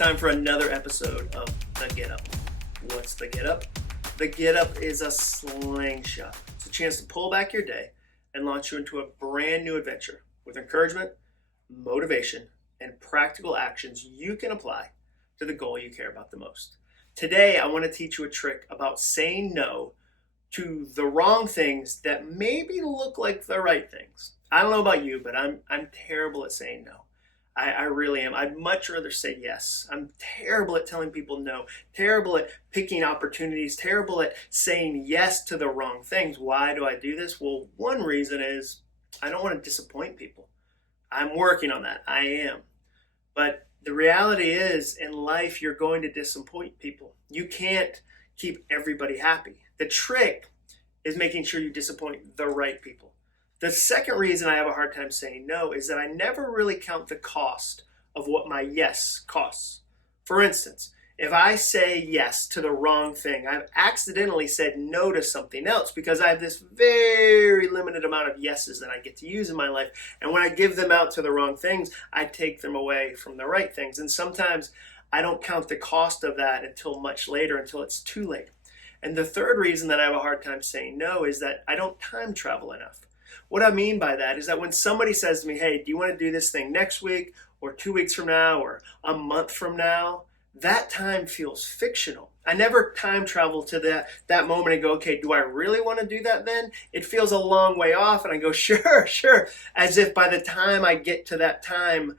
Time for another episode of The Get Up. What's the Get Up? The Get Up is a slingshot. It's a chance to pull back your day and launch you into a brand new adventure with encouragement, motivation, and practical actions you can apply to the goal you care about the most. Today, I want to teach you a trick about saying no to the wrong things that maybe look like the right things. I don't know about you, but I'm terrible at saying no. I really am. I'd much rather say yes. I'm terrible at telling people no, terrible at picking opportunities, terrible at saying yes to the wrong things. Why do I do this? Well, one reason is I don't want to disappoint people. I'm working on that. I am. But the reality is, in life, you're going to disappoint people. You can't keep everybody happy. The trick is making sure you disappoint the right people. The second reason I have a hard time saying no is that I never really count the cost of what my yes costs. For instance, if I say yes to the wrong thing, I've accidentally said no to something else because I have this very limited amount of yeses that I get to use in my life. And when I give them out to the wrong things, I take them away from the right things. And sometimes I don't count the cost of that until much later, until it's too late. And the third reason that I have a hard time saying no is that I don't time travel enough. What I mean by that is that when somebody says to me, hey, do you want to do this thing next week or 2 weeks from now or a month from now? That time feels fictional. I never time travel to that moment and go, okay, do I really want to do that then? It feels a long way off and I go, sure, as if by the time I get to that time,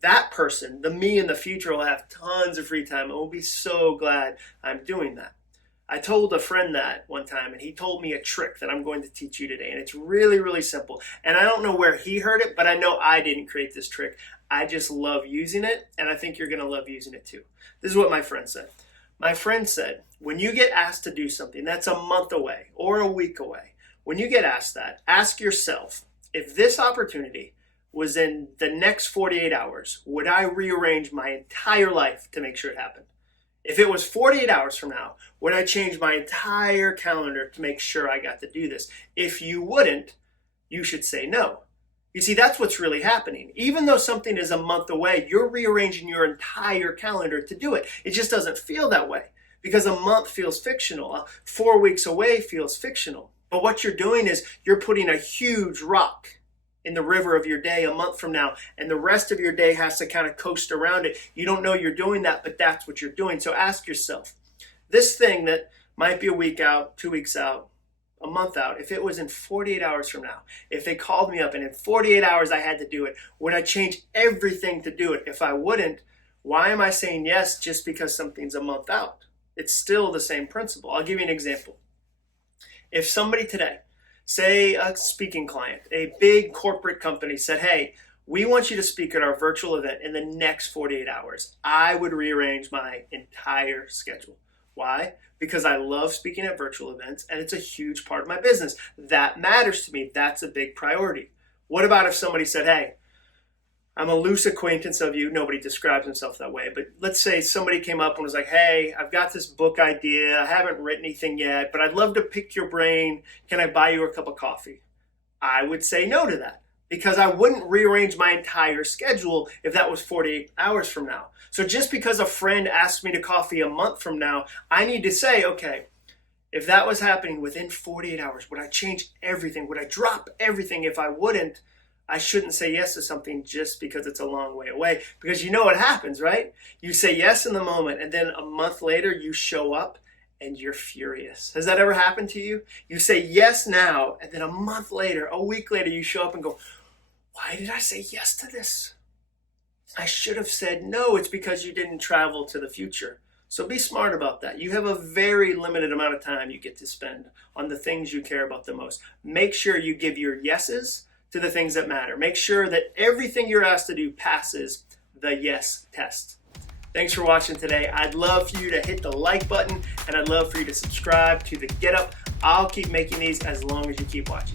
that person, the me in the future, will have tons of free time and will be so glad I'm doing that. I told a friend that one time, and he told me a trick that I'm going to teach you today, and it's really, really simple. And I don't know where he heard it, but I know I didn't create this trick. I just love using it, and I think you're going to love using it too. This is what my friend said. My friend said, when you get asked to do something that's a month away or a week away, when you get asked that, ask yourself, if this opportunity was in the next 48 hours, would I rearrange my entire life to make sure it happened? If it was 48 hours from now, would I change my entire calendar to make sure I got to do this? If you wouldn't, you should say no. You see, that's what's really happening. Even though something is a month away, you're rearranging your entire calendar to do it. It just doesn't feel that way because a month feels fictional. 4 weeks away feels fictional. But what you're doing is you're putting a huge rock in the river of your day a month from now, and the rest of your day has to kind of coast around it. You don't know you're doing that, but that's what you're doing. So ask yourself, this thing that might be a week out, 2 weeks out, a month out, if it was in 48 hours from now, if they called me up and in 48 hours I had to do it, would I change everything to do it? If I wouldn't, why am I saying yes just because something's a month out? It's still the same principle. I'll give you an example. If somebody today, say a speaking client, a big corporate company said, hey, we want you to speak at our virtual event in the next 48 hours. I would rearrange my entire schedule. Why? Because I love speaking at virtual events and it's a huge part of my business. That matters to me. That's a big priority. What about if somebody said, hey, I'm a loose acquaintance of you. Nobody describes himself that way. But let's say somebody came up and was like, hey, I've got this book idea. I haven't written anything yet, but I'd love to pick your brain. Can I buy you a cup of coffee? I would say no to that because I wouldn't rearrange my entire schedule if that was 48 hours from now. So just because a friend asked me to coffee a month from now, I need to say, okay, if that was happening within 48 hours, would I change everything? Would I drop everything? If I wouldn't, I shouldn't say yes to something just because it's a long way away. Because you know what happens, right? You say yes in the moment, and then a month later you show up and you're furious. Has that ever happened to you? You say yes now, and then a month later, a week later, you show up and go, why did I say yes to this? I should have said no. It's because you didn't travel to the future. So be smart about that. You have a very limited amount of time you get to spend on the things you care about the most. Make sure you give your yeses to the things that matter. Make sure that everything you're asked to do passes the yes test. Thanks for watching today. I'd love for you to hit the like button and I'd love for you to subscribe to The Get Up. I'll keep making these as long as you keep watching.